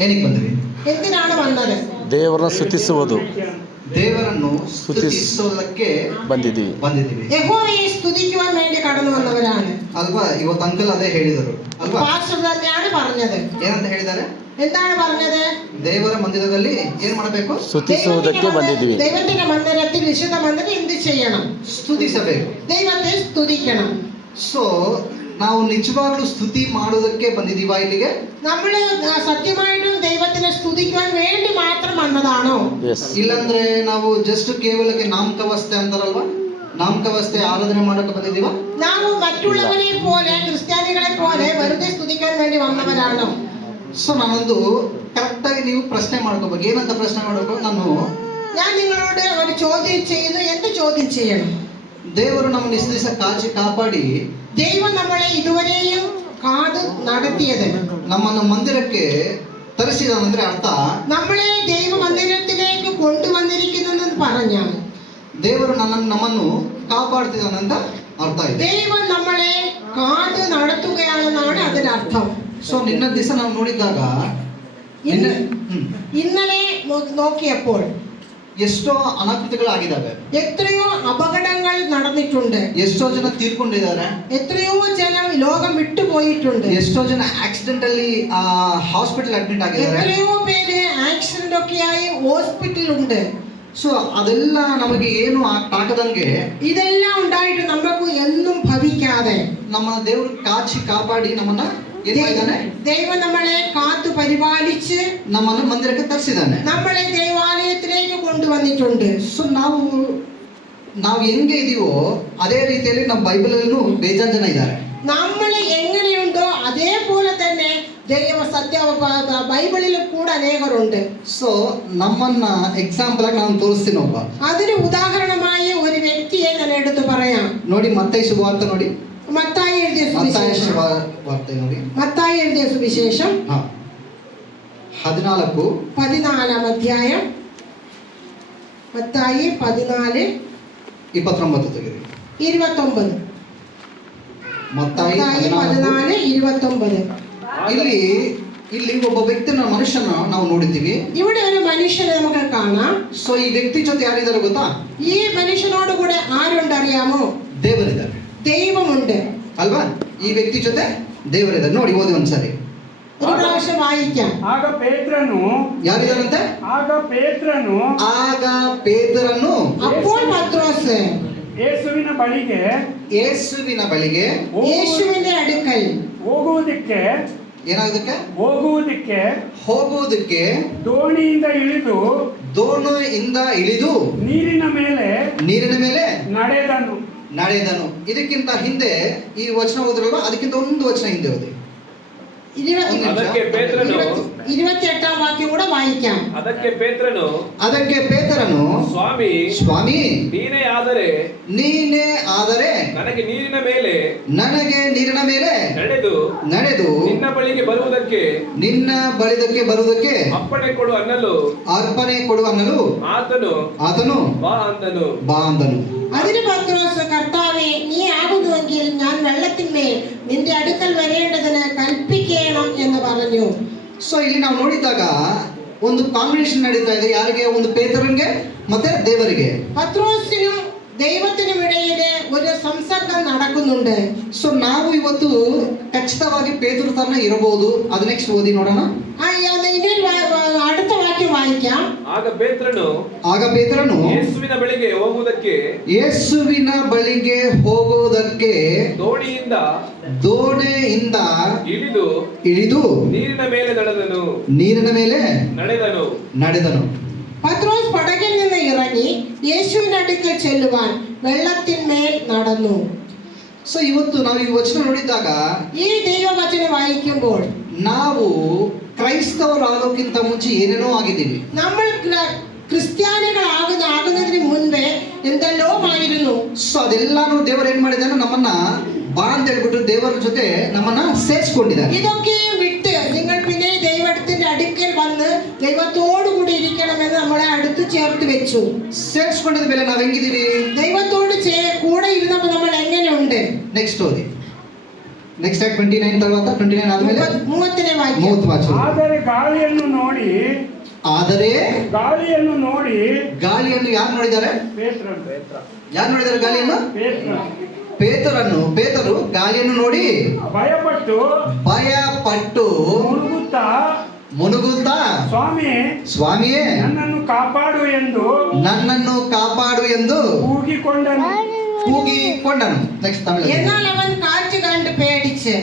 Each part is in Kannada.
ಏನಕ್ಕೆ ಬಂದ್ರಿ? എന്തിനാണ് വന്നത്? ದೇವರನ್ನು ಸ್ತುತಿಸುವುದು, ದೇವರನ್ನು ಸ್ತುತಿಸೋದಕ್ಕೆ ಬಂದಿದ್ದೀವಿ. യഹോവയെ സ്തുതിക്കുവാൻ വേണ്ടി കടന്നു വന്നവരാണ് ಅಲ್ವಾ? ಇವತ್ತು ಅಂಕಲ್ ಅದೇ ಹೇಳಿದರು ಅಲ್ವಾ? പാസ്റ്റർ തന്നെയാണ് പറഞ്ഞത്. ಏನಂತ ಹೇಳಿದ್ದಾರೆ? എന്താണ് പറഞ്ഞത്? ದೇವರ ಮಂದಿರದಲ್ಲಿ ಏನ್ ಮಾಡಬೇಕು? ಸ್ತುತಿಸುವುದಕ್ಕೆ ಬಂದಿದ್ದೀವಿ. ദൈവത്തിന്റെ മന്ദിരത്തിൽ, വിശുദ്ധ മന്ദിരം എന്ത് ചെയ്യണം? ಸ್ತುತಿಸಬೇಕು, ദൈവത്തെ സ്തുതിക്കണം. ಸೊ ನಾವು ನಿಜವಾಗ್ಲೂ ಸ್ತುತಿ ಮಾಡೋದಕ್ಕೆ ಬಂದಿದ್ದೀವಾ ಇಲ್ಲಿಗೆ? നമ്മള് സത്യമായിട്ടും ദൈവത്തിനെ സ്തുതിക്കുവാൻ വേണ്ടി മാത്രം വന്നതാണോ? ಇಲ್ಲಾಂದ್ರೆ ನಾವು ಜಸ್ಟ್ ಕೇವಲಕ್ಕೆ ನಾಮಕವಸ್ತೆ ಅಂತಾರಲ್ವಾ, ನಾಮಕವಸ್ತೆ ಆರಾಧನೆ ಮಾಡಕ್ಕೆ ಬಂದಿದ್ದೀವಾ? ನಾವು മറ്റുള്ളവരെ പോലെ, ക്രിസ്ത്യാനികളെ പോലെ വെറുതെ സ്തുതിക്കാൻ വേണ്ടി വന്നവരാണോ? ಸೊ ನಾನೊಂದು ಕರೆಕ್ಟ್ ಆಗಿ ನೀವು ಪ್ರಶ್ನೆ ಮಾಡ್ಕೋಬೇಕು. ಏನಂತ ಪ್ರಶ್ನೆ ಮಾಡಬೇಕು? ഞാൻ നിങ്ങളോട് ഒരു ചോദ്യം ചെയ്യുന്നു. എന്ത് ചോദ്യം ചെയ്യണം? ದೇವರು ನಮ್ಮನ್ನು ಇಷ್ಟು ದಿವಸ ಕಾಚಿ ಕಾಪಾಡಿ, ദൈവം നമ്മളെ ഇതുവരെയും കാത് നടത്തിയത്, ನಮ್ಮನ್ನು ಮಂದಿರಕ್ಕೆ ತರಿಸಿದಾನಂದ್ರೆ ಅರ್ಥ നമ്മളെ ദൈവ മന്ദിരത്തിലേക്ക് കൊണ്ടുവന്നിരിക്കുന്നെന്ന് പറഞ്ഞാൽ ದೇವರು ನಮ್ಮನ್ನು ಕಾಪಾಡ್ತಿದ್ದಾನಂತ ಅರ್ಥ ಇದೆ. ദൈവം നമ്മളെ കാത് നടത്തുകയാണെന്നാണ് അതിനർത്ഥം. ಸೊ ನಿನ್ನ ದಿವಸ ನಾವು ನೋಡಿದಾಗ, ഇന്നലെ നോക്കിയപ്പോൾ ಎಷ್ಟೋ ಅನಾಹುತಗಳಾಗಿದ್ದಾವೆ, എത്രയോ അപകടങ്ങൾ നടന്നിട്ടുണ്ട്, ಎಷ್ಟೋ ಜನ ತೀರ್ಕೊಂಡಿದ್ದಾರೆ, എത്രയോ ജനം ലോകം വിട്ടുപോയിട്ടുണ്ട്, ಎಷ್ಟೋ ಜನ ಆಕ್ಸಿಡೆಂಟ್ ಅಲ್ಲಿ ಹಾಸ್ಪಿಟಲ್ ಅಡ್ಮಿಟ್ ಆಗಿದ್ದಾರೆ, എത്രയോ പേര് ആക്സിഡന്റ് ഒക്കെയായി ഹോസ്പിറ്റലുണ്ട്. ಸೊ ಅದೆಲ್ಲ ನಮಗೆ ಏನು ತಾಕದಂಗೆ, ഇതെല്ലാം ഉണ്ടായിട്ട് നമുക്ക് എന്നും ഭവിക്കാതെ ನಮ್ಮ ದೇವರು ಕಾಚಿ ಕಾಪಾಡಿ ನಮ್ಮನ್ನ ಏನ್ ಮಾಡಿದ್ದಾನೆ? ദൈവം നമ്മളെ കാത്തു പരിപാലിച്ച് ನಮ್ಮನ್ನು ಮಂದಿರಕ್ಕೆ ತರಿಸಿದ್ದಾನೆ, നമ്മളെ ದೇವಾಲಯത്തിലേക്ക് കൊണ്ടുവന്നിട്ടുണ്ട്. ಸೊ ನಾವು ಹೆಂಗೆ ಇದೀವೋ ಅದೇ ರೀತಿಯಲ್ಲಿ ನಮ್ಮ ಬೈಬಲ್ ಅಲ್ಲೂ ಬೇಜಾನ್ ಜನ ಇದ್ದಾರೆ. നമ്മൾ എങ്ങനെയുണ്ടോ അതേപോലെ തന്നെ ദൈവ സത്യ ബൈബിളിൽ ಕೂಡ അനേകരുണ്ട്. ಸೊ ನಮ್ಮನ್ನ ಎಕ್ಸಾಂಪಲ್ ಆಗಿ ನಾನು ತೋರಿಸ್ತೀನಿ ಒಬ್ಬ. അതിന് ഉദാഹരണമായി ഒരു വ്യക്തിയെ ഞാൻ എടുത്തു പറയാം. ನೋಡಿ ಮತ್ತಾಯಿ ಶುಭವಾರ್ತೆ ನೋಡಿ, മത്തായി എഴുതിയ സുവിശേഷം 14 അധ്യായം, മത്തായി 14:29. ಮತ್ತಾಯಿ 14:29. ಇಲ್ಲಿ ಒಬ್ಬ ವ್ಯಕ್ತಿನ ಮನುಷ್ಯನ ನಾವು ನೋಡಿದ್ದೀವಿ. ഇവിടെ ഒരു മനുഷ്യനെ നമുക്ക് കാണാം. ಸೊ ಈ ವ್ಯಕ್ತಿ ಜೊತೆ ಯಾರಿದ್ದಾರೆ ಗೊತ್ತಾ? ഈ മനുഷ്യനോട് കൂടെ ആരുണ്ട് അറിയാമോ? ದೇವರಿದ್ದಾರೆ, ദൈവമുണ്ട് ಅಲ್ವಾ? ಈ ವ್ಯಕ್ತಿ ಜೊತೆ ದೇವರಿದ್ದಾರೆ. ನೋಡಿ ಓದಿ ಒಂದ್ಸರಿ, ഒരു പ്രാവശ്യം ವಾയിക്കാം. ಆಗ ಪೇತ್ರನು, ಯಾರಿದ್ದಾರಂತೆ? ಆಗ ಪೇತ್ರನು അപ്പോൾ പത്രോസ് ಯೇಸುವಿನ ಬಳಿಗೆ യേശുവിന്റെ അടുക്കൽ ಹೋಗುವುದಕ್ಕೆ ದೋಣಿಯಿಂದ ಇಳಿದು ನೀರಿನ ಮೇಲೆ ನಡೆದನು. ಇದಕ್ಕಿಂತ ಹಿಂದೆ ಈ ವಚನ ಓದಿರಲ್ವಾ? ಅದಕ್ಕಿಂತ ಒಂದು ವಚನ ಹಿಂದೆ ಓದಿ. 28 ವಾಕ್ಯ ಕೂಡ ವಾಯಿക്കാം. ಅದಕ್ಕೆ ಪೇತ್ರನು ಸ್ವಾಮಿ ನೀನೇ ಆದರೆ ನನಗೆ ನೀರಿನ ಮೇಲೆ ನಡೆದು ನಿನ್ನ ಬಳಿಗೆ ಬರುವುದಕ್ಕೆ ಅರ್ಪಣೆ ಕೊಡು ಅನ್ನಲು ಆತನು ಬಾ ಅಂದನು. അതിന് പത്രോസ്, കർത്താവേ, നീ ആകുന്നുവെങ്കിൽ ഞാൻ വെള്ളത്തിന്മേൽ നിന്റെ അടുക്കൽ വരേണ്ടതിന് കൽപ്പിക്കണം എന്ന് പറഞ്ഞു. ಸೊ ಇಲ್ಲಿ ನಾವು ನೋಡಿದಾಗ ಒಂದು ಕಾಂಬಿನೇಷನ್ ನಡೀತಾ ಇದೆ. ಯಾರಿಗೆ? ಒಂದು ಪೇತ್ರನಿಗೆ ಮತ್ತೆ ದೇವರಿಗೆ. പത്രോസിനും ദൈവത്തിനും ഇടയിലെ ഒരു സംസർഗം നടക്കുന്നുണ്ട്. ಸೊ ನಾವು ಇವತ್ತು ಖಚಿತವಾಗಿ ಪೇತ್ರ ತರ ಇರಬಹುದು. ಅದು ನೆಕ್ಸ್ಟ್ ಓದಿ ನೋಡೋಣ. അടുത്ത വാക്യം വായിക്കാം. ಆಗ ಪೇತ್ರನು ಯೇಸುವಿನ ಬಳಿಗೆ ಹೋಗುವುದಕ್ಕೆ ದೋಣಿಯಿಂದ ಇಳಿದು ನೀರಿನ ಮೇಲೆ ನಡೆದನು. പത്രോസ് പടകിൽ നിന്ന് ഇറങ്ങി യേശുവിന്റെ അടുക്കൽ ചെല്ലുവാൻ വെള്ളത്തിന്മേൽ നടന്നു. ಸೊ ಇವತ್ತು ನಾವು ಈ ವಚನ ನೋಡಿದಾಗ, ಈ ದೈವವಚನ ವಾയിക്കുമ്പോൾ ನಾವು ಕ್ರೈಸ್ತವರಾಗೋಕ್ಕಿಂತ ಮುಂಚೆ ಏನೇನೋ ಆಗಿದ್ದೀವಿ. നമ്മൾ ಕ್ರಿಸ್ತ್ಯಾನಿಗಳಾಗುವುದಕ್ಕೆ ಮುನ್ಪೇ ಎಂತೆಲ್ಲೋ ಆയിരുന്നു. ಸೊ ಅದೆಲ್ಲಾನು ದೇವರು ಏನ್ ಮಾಡಿದಾನೆ? ನಮ್ಮನ್ನ ಬಾ ಅಂತ ಹೇಳ್ಬಿಟ್ಟು ದೇವರ ಜೊತೆ ನಮ್ಮನ್ನ ಸೇರಿಸ್ಕೊಂಡಿದ್ದಾರೆ. ഇതൊക്കെയും വിട്ട് നിങ്ങൾ പിന്നെ ദൈവത്തിന്റെ അടുക്കൽ വന്ന് ദൈവത്തോടു കൂടി ഇരിക്കണമെന്ന് നമ്മളെ അടുത്ത് ചേർത്ത് വെച്ചു. ಸೇರಿಸ್ಕೊಂಡಿದ ಮೇಲೆ ನಾವು ಹೆಂಗಿದೀವಿ? ദൈവത്തോട് കൂടെ ഇരുന്നപ്പോൾ നമ്മൾ എങ്ങനെയുണ്ട്? ನೆಕ್ಸ್ಟ್ ಓದಿ. ನೆಕ್ಸ್ಟ್ 29 తర్వాత 29 ಆದ್ಮೇಲೆ 30ನೇ ವಾಕ್ಯ. 30 ವಾಕ್ಯ. ಆದರೆ ಗಾಳಿಯನ್ನು ನೋಡಿ ಆದರೆ ಗಾಳಿಯನ್ನು ಯಾರು ನೋಡಿದ್ದಾರೆ? ಯಾರು ನೋಡಿದ್ದಾರೆ ಗಾಳಿಯನ್ನು? ಪೇತರು ಗಾಳಿಯನ್ನು ನೋಡಿ ಭಯಪಟ್ಟು ಮುನುಗುತ್ತಾ ಸ್ವಾಮಿಯೇ ನನ್ನನ್ನು ಕಾಪಾಡು ಎಂದು കൂകിക്കൊണ്ടನು. നെക്സ്റ്റ് തമിഴ്. എന്നാൽ അവൻ കാറ്റ് കണ്ട് പേടിച്ച്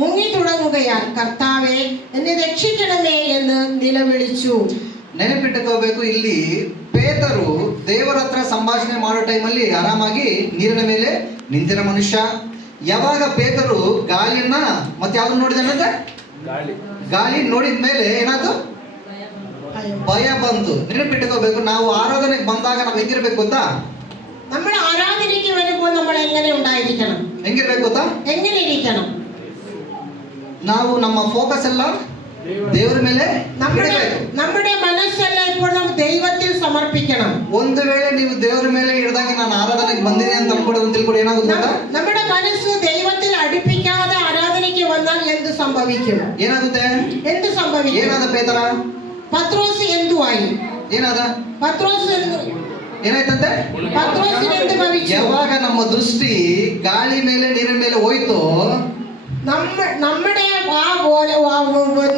മുങ്ങി തുടങ്ങുകയാൽ കർത്താവേ എന്നെ രക്ഷിക്കണമേ എന്ന് നിലവിളിച്ചു. ನೆನಪಿಟ್ಟುಕೋಬೇಕು, ಇಲ್ಲಿ ಪೇತರು ದೇವರ ಹತ್ರ ಸಂಭಾಷಣೆ ಮಾಡೋ ಟೈಮಲ್ಲಿ ಆರಾಮಾಗಿ ನೀರಿನ ಮೇಲೆ ನಿಂತಿರೋ ಮನುಷ್ಯ. ಯಾವಾಗ ಪೇತರು ಗಾಳಿಯನ್ನ ಮತ್ತೆ ಯಾವ್ದು ನೋಡಿದಂದ್ರೆ ಗಾಳಿ ನೋಡಿದ ಮೇಲೆ ಏನಾಯ್ತು? ಭಯ ಬಂತು. ನೆನಪಿಟ್ಟುಕೋಬೇಕು, ನಾವು ಆರಾಧನೆಗೆ ಬಂದಾಗ ನಾವು ಹೆಂಗಿರ್ಬೇಕು ಗೊತ್ತಾ? നമ്മൾ ആരാധനയ്ക്ക് വരുമ്പോൾ നമ്മൾ എങ്ങനെ ഉണ്ടായിരിക്കണം? ಹೆಂಗಿರ್ಬೇಕು ಗೊತ್ತಾ? എങ്ങനെ ഇരിക്കണം? ನಾವು ನಮ್ಮ ಫೋಕಸ್ ಎಲ್ಲ ದೇವರ ಮೇಲೆ നമ്മുടെ മനസ്സെല്ലാം ഇപ്പോൾ ನಾವು ದೈವത്തിൽ ಸಮರ್ಪಿക്കണം. ಒಂದು ವೇಳೆ ನೀವು ದೇವರ ಮೇಲೆ ಇಡದಾಗ ನಾನು ಆರಾಧನೆಗೆ ಬಂದಿದೆ ಅಂತ ಅನ್ಕೊಳ್ಳೋದು ತಿಳ್ಕೊಂಡು ಏನಾಗುತ್ತೆ ಗೊತ್ತಾ? നമ്മുടെ മനസ്സ് ദൈവത്തിൽ അടുപ്പിക്കാതെ ആരാധനയ്ക്ക് വന്നാൽ എന്ത് സംഭവിക്കും? ಏನಾಗುತ್ತೆ? എന്ത് സംഭവിക്കും? ಏನಾದ ಪೇತರ? പത്രോസ് എന്തുവായി? ಏನಾದ? പത്രോസ് ಏನಾಯ್ತಂತೆ? പത്രോസിന് എന്ത് ഭവിച്ചു? ಯಾವಾಗ ನಮ್ಮ ದೃಷ್ಟಿ ಗಾಳಿ ಮೇಲೆ ನೀರಿನ ಮೇಲೆ ಹೋಯ್ತು,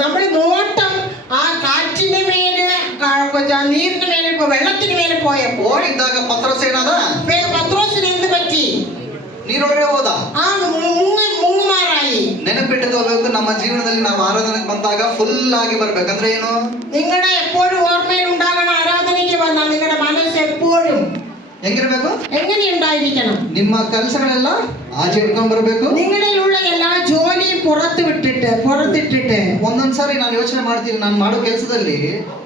നമ്മുടെ നോട്ടം ആ കാറ്റിന്റെ മേലെ നീരിന്റെ മേലെ വെള്ളത്തിന് മേലെ പോയപ്പോ ಓಡಿದ್ದಾಗ ಪತ್ರೋಸ್ ಏನಾದ? പത്രോസിന് എന്ത് പറ്റി? ನೀರೊಳಗೆ ಹೋದ. ആ മുങ്ങുമാറായി. ನೆನಪಿಟ್ಟುಕೋಬೇಕು, ನಮ್ಮ ಜೀವನದಲ್ಲಿ ನಾವು ಆರಾಧನೆಗೆ ಬಂದಾಗ ಫುಲ್ ಆಗಿ ಬರ್ಬೇಕಂದ್ರೆ ಏನು? നിങ്ങളുടെ എപ്പോഴും ഓർമ്മയിൽ ഉണ്ടാകണം, ആരാധനയ്ക്ക് വന്നാൽ നിങ്ങളുടെ മനസ്സ് എപ്പോഴും ಹೆಂಗಿರ್ಬೇಕು? എങ്ങനെ ഉണ്ടായിരിക്കണം? ನಿಮ್ಮ ಕೆಲಸಗಳೆಲ್ಲ ಆಚೆ ಇಟ್ಕೊಂಡ್ ಬರ್ಬೇಕು. നിങ്ങളിലുള്ള എല്ലാ ജോലിയും പുറത്തിട്ടിട്ട് ಒಂದೊಂದ್ಸಾರಿ ನಾನು ಯೋಚನೆ ಮಾಡ್ತೀನಿ, ನಾನು ಮಾಡೋ ಕೆಲಸದಲ್ಲಿ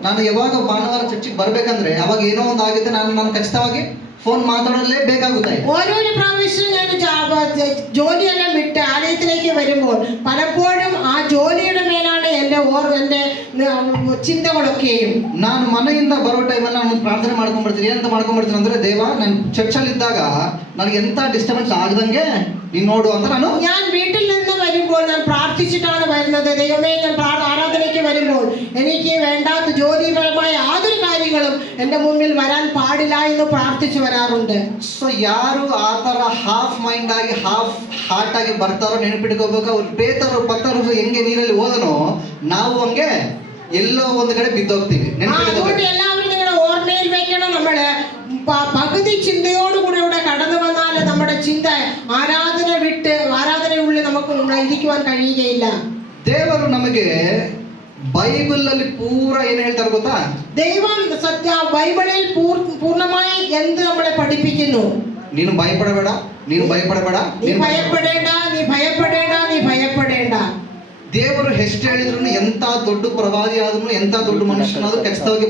ನಾನು ಯಾವಾಗ ಭಾನುವಾರ ಚರ್ಚಿಗೆ ಬರ್ಬೇಕಂದ್ರೆ ಅವಾಗ ಏನೋ ಒಂದು ಆಗುತ್ತೆ, ನಾನು ಖಚಿತವಾಗಿ ಫೋನ್ ಮಾತಾಡಲೇ ಬೇಕಾಗುತ್ತೆ. ഓരോരോ പ്രാവശ്യം ഞാൻ ജോലിയെല്ലാം വിട്ട് ആലയത്തിലേക്ക് വരുമ്പോൾ പലപ്പോഴും ആ ജോലിയുടെ മേലാണ് എൻ്റെ ചിന്തകളൊക്കെയും. ನಾನು ಮನೆಯಿಂದ ಬರೋ ಟೈಮಲ್ಲಿ ನಾನು ಪ್ರಾರ್ಥನೆ ಮಾಡ್ಕೊಂಡ್ಬಿಡ್ತೀನಿ. ಏನಂತ ಮಾಡ್ಕೊಂಡ್ಬಿಡ್ತೀನಿ ಅಂದ್ರೆ, ದೇವ ನಾನು ಚರ್ಚಲ್ಲಿ ಇದ್ದಾಗ ನನಗೆ ಎಂತ ಡಿಸ್ಟರ್ಬೆನ್ಸ್ ಆಗದಂಗೆ ನೀನು ನೋಡು ಅಂತ ഞാൻ വീട്ടിൽ നിന്ന് വരുമ്പോൾ ഞാൻ പ്രാർത്ഥിച്ചിട്ടാണ് വരുന്നത്. ദൈവമേ, ഞാൻ ആരാധനയ്ക്ക് വരുമ്പോൾ എനിക്ക് വേണ്ടാത്ത ജോലിപരമായ യാതൊരു കാര്യങ്ങളും എൻ്റെ മുന്നിൽ വരാൻ പാടില്ല എന്ന് പ്രാർത്ഥിച്ചു വരാറുണ്ട്. ಸೊ ಯಾರು ಆ ತರ ಹಾಫ್ ಮೈಂಡ್ ಆಗಿ ಹಾಫ್ ಹಾರ್ಟ್ ಆಗಿ ಬರ್ತಾರೋ ನೆನಪಿಟ್ಕೋಬೇಕು. ಅವ್ರು ಪೇತರು ಹೆಂಗೆ ನೀರಲ್ಲಿ ಹೋದನೋ ನಾವು ಹಂಗೆ ಎಲ್ಲೋ ಒಂದು ಕಡೆ ಬಿದ್ದೋಗ್ತೀವಿ. അതുകൊണ്ട് എല്ലാവരും നിങ്ങളുടെ ഓർമ്മയിൽ വെക്കണം, നമ്മള് പകുതി ചിന്തയോടുകൂടി ഇവിടെ കടന്നു വന്നാൽ നമ്മുടെ ചിന്ത ആരാധനയുള്ളിൽ നമുക്ക് ഇരിക്കുവാൻ കഴിയുകയില്ല. ದೇವರು ನಮಗೆ ಬೈಬಲ್ ಅಲ್ಲಿ ಪೂರ ಏನ್ ಹೇಳ್ತಾರೆ ಗೊತ್ತಾ? ദൈവം ബൈബിളിൽ പൂർണ്ണമായി എന്ത് നമ്മളെ പഠിപ്പിക്കുന്നു? ನೀನು ಭಯಪಡಬೇಡ, നീ ಭಯಪಡೇണ്ട. ದೇವರು ಎಷ್ಟು ಹೇಳಿದ್ರು, ಎಂತ ದೊಡ್ಡ ಪ್ರವಾದಿ ಆದ್ರೂ ಎಂತ ದೊಡ್ಡ ಮನುಷ್ಯನಾದ್ರೂ ಖಚಿತವಾಗಿ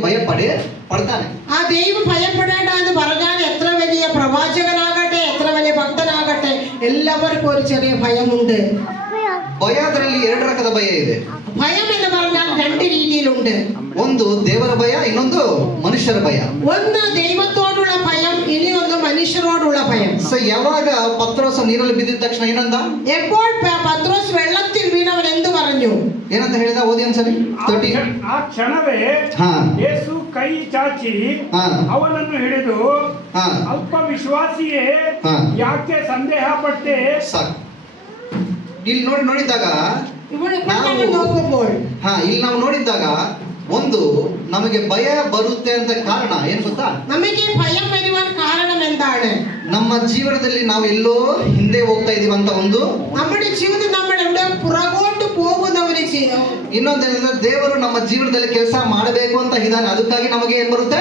ಪಡ್ತಾನೆ. ആ ദൈവം ഭയപ്പെടേണ്ട എന്ന് പറഞ്ഞാൽ എത്ര വലിയ പ്രവാചകനാകട്ടെ, എത്ര വലിയ ഭക്തനാകട്ടെ, എല്ലാവർക്കും ഒരു ചെറിയ ഭയമുണ്ട്. ಭಯ ಅದರಲ್ಲಿ 2 ರಕದ ಭಯ ಇದೆ. ഭയം എന്ന് പറഞ്ഞാൽ 2 രീതിയിലുണ്ട്. ಒಂದು ದೇವರ ಭಯ, ಇನ್ನೊಂದು ಮನುಷ್ಯರ ಭಯ. ഒന്ന് ദൈവത്തോടുള്ള ഭയം, ഇനി ഒന്ന് മനുഷ്യരോടുള്ള ഭയം. ಸೊ ಯಾವಾಗ ಪತ್ರೋಸ್ ನೀರಲ್ಲಿ ಬಿದ್ದಿದ ತಕ್ಷಣ ಏನಂದ? എപ്പോൾ പത്രോസ് വെള്ളത്തിൽ വീണവൻ എന്ത് പറഞ്ഞു? ಏನಂತ ಹೇಳಿದ? ಓದಿ ಒಂದ್ಸರಿ. ಆ ಕ್ಷಣವೇ ಯೇಸು ಕೈ ಚಾಚಿ ಅವನನ್ನು ಹಿಡಿದು, ಅಲ್ಪ ವಿಶ್ವಾಸಿಯೇ, ಯಾಕೆ ಸಂದೇಹ ಪಟ್ಟೆ? ಇಲ್ಲಿ ನೋಡಿದಾಗ ಇಲ್ಲಿ ನಾವು ನೋಡಿದಾಗ ಒಂದು ನಮಗೆ ಭಯ ಬರುತ್ತೆ ಅಂತ ಕಾರಣ ಏನು ಗೊತ್ತಾ? ನಮಗೆ ಭಯ ಬರುವಾನ್ ಕಾರಣ ಎಂದಾണ്? ನಮ್ಮ ಜೀವನದಲ್ಲಿ ನಾವು ಎಲ್ಲೋ ಹಿಂದೆ ಹೋಗ್ತಾ ಇದೀವಿ ಅಂತ ಒಂದು, നമ്മുടെ ജീവിതം നമ്മൾ എവിടെ പുറകോട്ട് പോകുന്നവര്. ಇನ್ನೊಂದೇನಂದ್ರೆ ದೇವರು ನಮ್ಮ ಜೀವನದಲ್ಲಿ ಕೆಲಸ ಮಾಡಬೇಕು ಅಂತ ಇದ್ದಾನೆ. ಅದಕ್ಕಾಗಿ ನಮಗೆ ಏನ್ ಬರುತ್ತೆ?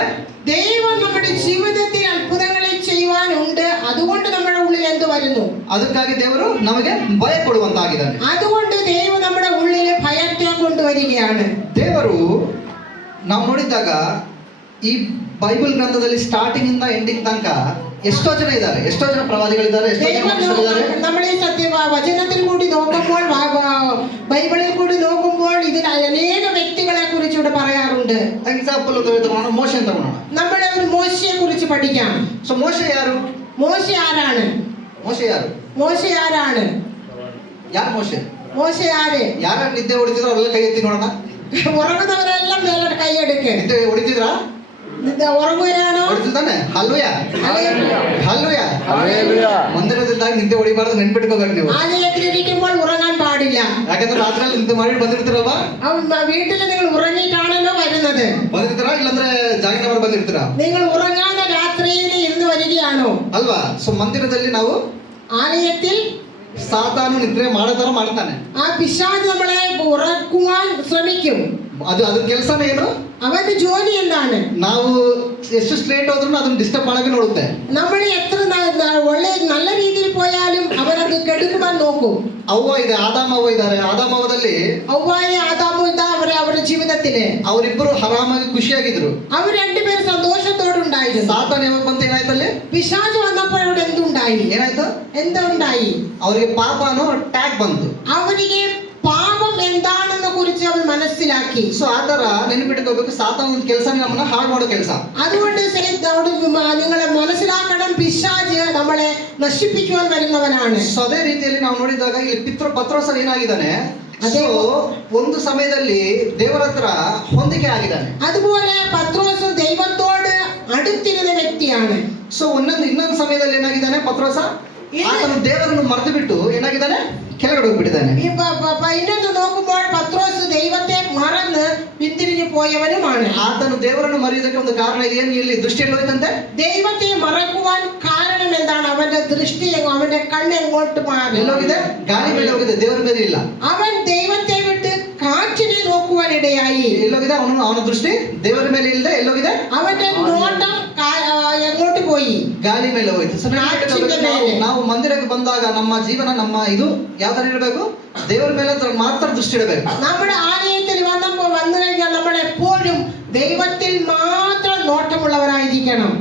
ദൈവം നമ്മുടെ ജീവിതത്തിൽ അത്ഭുതങ്ങളെ ചെയ്യുവാനുണ്ട്. അതുകൊണ്ട് നമ്മുടെ ഉള്ളിൽ എന്ത് വരുന്നു? ಅದಕ್ಕಾಗಿ ದೇವರು ನಮಗೆ ಭಯ ಕೊಡುವಂತಾಗಿದ್ದಾನೆ. അതുകൊണ്ട് ദൈവം നമ്മുടെ ഉള്ളിൽ ഭയത്തെ കൊണ്ടുവരികയാണ്. ದೇವರು ನಾವು ನೋಡಿದಾಗ ಈ ಬೈಬಲ್ ಗ್ರಂಥದಲ್ಲಿ ಸ್ಟಾರ್ಟಿಂಗ್ ಇಂದ ಎಂಡಿಂಗ್ ತನಕ ಎಷ್ಟೋ ಜನ ಇದ್ದಾರೆ, ಎಷ್ಟೋ ಜನ ಪ್ರವಾದಿಗಳಿದ್ದಾರೆ, ಎಷ್ಟೋ ಜನ ಮನುಷ್ಯರಿದ್ದಾರೆ. നമ്മൾ ഈ വചനത്തിൽ കൂടി നോക്കുമ്പോൾ, ബൈബിളിൽ കൂടി നോക്കുമ്പോൾ ഇതിൽ അനേക വ്യക്തികളെ കുറിച്ച് ഇവിടെ പറയാറുണ്ട്. എക്സാമ്പിൾ മോശെ തಗೊಳ್ಳೋಣ. നമ്മളെ ഒരു മോശയെ കുറിച്ച് പഠിക്കാം. ಸೊ ಮೋಶೆ ಯಾರು? മോശെ ആരാണ്? ಮೋಶೆ ಯಾರು? മോശെ ആരാണ്? ಯಾರು ಮೋಶೆ? ಮೋಶೆ ಆರೆ. ಯಾರ ನಿದ್ದೆ ಹೊಡಿತಿದ್ರು ಅವರೆಲ್ಲ ಕೈ ಎತ್ತಿ ನೋಡೋಣ. ഉറങ്ങുന്നവരെല്ലാം മേലോട്ട് കൈയെടുക്ക്. ನಿದ್ದೆ ಹೊಡಿತಿದ್ರಾ? ഉറങ്ങുകയാണോ? ಹೊಡಿತಿದ್ದಾನೆ. ಹಲ್ಲುಯ ಹಲ್ಲುಯ. ಹಲ್ಲೆಲೂಯಾ. ಮಂದಿರದಿಂದಾಗಿ ನಿದ್ದೆ ಹೊಡಿಬಾರ್ದು, ನೆನ್ಪಿಟ್ಕೋಬೇಕು ನೀವು. ആലയത്തിലിരിക്കുമ്പോൾ ഉറങ്ങാൻ പാടില്ല. ಯಾಕಂದ್ರೆ ರಾತ್ರಿ ನಿದ್ದೆ ಮಾಡಿ ಬಂದಿರ್ತೀರಲ್ವಾ? വീട്ടിൽ നിങ്ങൾ ഉറങ്ങിയിട്ടാണല്ലോ വരുന്നത്. ಬಂದಿರ್ತೀರಾ ಇಲ್ಲಾಂದ್ರೆ ಜಾಗಿನವರು ಬಂದಿರ್ತೀರಾ? നിങ്ങൾ ഉറങ്ങാതെ രാത്രിയിൽ ഇരുന്ന് വരികയാണോ? ಅಲ್ವಾ? ಸೊ ಮಂದಿರದಲ್ಲಿ ನಾವು ആലയത്തിൽ ಸಾತಾನು ನಿದ್ರೆ ಮಾಡೋ ತರ ಮಾಡ್ತಾನೆ. ആ പിശാച് നമ്മളെ ഉറക്കുവാൻ ശ്രമിക്കും. ಅದ್ರ ಕೆಲಸನೇ ಏನು? അവന്റെ ജോലി എന്താണ്? ನಾವು ಎಷ್ಟು ಸ್ಟ್ರೇಟ್ ಹೋದ್ರೂ ಅದನ್ನ ಡಿಸ್ಟರ್ಬ್ ಮಾಡಕ್ಕೆ ನೋಡುತ್ತೆ. നമ്മൾ എത്ര ಒಳ್ಳೆ നല്ല രീതിയിൽ പോയാലും അവനത് കെടുക്കുവാൻ നോക്കും. ಅವ್ವ ಇದೆ, ಆದಾಮ ಅವ್ವ ಇದ್ದಾರೆ. ಆದಾಮ ಅವ್ವದಲ್ಲಿ ಅವ್ವಾಯ ಆದಾಮು ಇದ್ದ ಅವರ ಜೀವಿതത്തില് ಅವರಿಬ್ಬರು ಆರಾಮಾಗಿ ಖುಷಿಯಾಗಿದ್ರು. അവർ രണ്ടുപേരും സന്തോഷത്തോടുണ്ടായിരുന്നു. ಸಾತಾನ್ ಯಾವಾಗ ಬಂತ ಏನಾಯ್ತಲ್ಲಿ? പിശാച് വന്നപ്പോൾ അവിടെ എന്തുണ്ടായി? ಏನಾಯ್ತು? എന്തുണ്ടായി? ಅವರಿಗೆ ಪಾಪನೋ ಟ್ಯಾಗ್ ಬಂತು. ಅವರಿಗೆ ಪಾಪം എന്താണെന്ന് കുറിച്ച് അവൻ മനസ്സിലാക്കി. ಸೊ ಆ ತರ ನೆನಪಿಟ್ಕೋಬೇಕು, ಸಾತಾನ್ ಒಂದು ಕೆಲಸ ನಮ್ಮನ್ನ ಹಾಳು ಮಾಡೋ ಕೆಲಸ. അതുകൊണ്ട് നിങ്ങളെ മനസ്സിലാക്കണം, പിശാച് നമ്മളെ നശിപ്പിക്കുവാൻ വരുന്നവനാണ്. ಸೊ ಅದೇ ರೀತಿಯಲ್ಲಿ ನಾವು ನೋಡಿದಾಗ ಇಲ್ಲಿ ಪತ್ರೋಸ ಏನಾಗಿದ್ದಾನೆ? ಅದೇ ಒಂದು ಸಮಯದಲ್ಲಿ ದೇವರ ಹತ್ರ ಹೊಂದಿಕೆ ಆಗಿದ್ದಾನೆ. അതുപോലെ പത്രോസ് ദൈവത്തോട് അടുത്തിരുന്ന വ്യക്തിയാണ്. ಸೊ ಇನ್ನೊಂದು ಸಮಯದಲ್ಲಿ ಏನಾಗಿದ್ದಾನೆ ಪತ್ರೋಸ? ಆತನು ದೇವರನ್ನು ಮರೆತು ಬಿಟ್ಟು ಏನಾಗಿದ್ದಾನೆ? ಕೆಳಗಡೆ ಹೋಗ್ಬಿಟ್ಟಿದ್ದಾನೆ. ಇನ್ನೊಂದು നോക്കുമ്പോൾ പത്രോസ് ദൈവത്തെ മറന്ന് പിന്തിരിഞ്ഞു പോയവനുമാണ്. ಆತನು ದೇವರನ್ನು ಮರೆಯುವುದಕ್ಕೆ ಒಂದು ಕಾರಣ ಇದೆ. ಏನು ಇಲ್ಲಿ ದೃಷ್ಟಿಯಲ್ಲಿ ಹೋಯ್ತಂತೆ? ദൈവത്തെ മറക്കുവാൻ കാരണം എന്താണ്? അവന്റെ ദൃഷ്ടി, അവന്റെ കണ്ണ് എങ്ങോട്ട് മാറി? ಎಲ್ಲೋಗಿದೆ? ಗಾಳಿ ಮೇಲೆ ಹೋಗಿದೆ, ದೇವರ ಮೇಲೆ ಇಲ್ಲ. അവൻ ദൈവത്തെ വിട്ട് കാറ്റിനെ നോക്കുവാൻ ഇടയായി. ಎಲ್ಲೋಗಿದೆ? ಅವನ ದೃಷ್ಟಿ ದೇವರ ಮೇಲೆ ಇಲ್ಲದೆ ಎಲ್ಲೋಗಿದೆ? അവന്റെ നോട്ടം എങ്ങോട്ട് പോയി? ಗಾಳಿ ಮೇಲೆ ಹೋಯ್ತು. ನಾವು ಮಂದಿರಕ್ಕೆ ಬಂದಾಗ ನಮ್ಮ ಜೀವನ, ನಮ್ಮ ಇದು ಯಾವ ತರ ಇರಬೇಕು? ದೇವರ ಮೇಲೆ ಮಾತ್ರ ದೃಷ್ಟಿ ಇಡಬೇಕು. നമ്മുടെ ആലയത്തിൽ വന്നു കഴിഞ്ഞാൽ നമ്മൾ എപ്പോഴും ദൈവത്തിൽ മാത്രം നോട്ടമുള്ളവരായിരിക്കണം.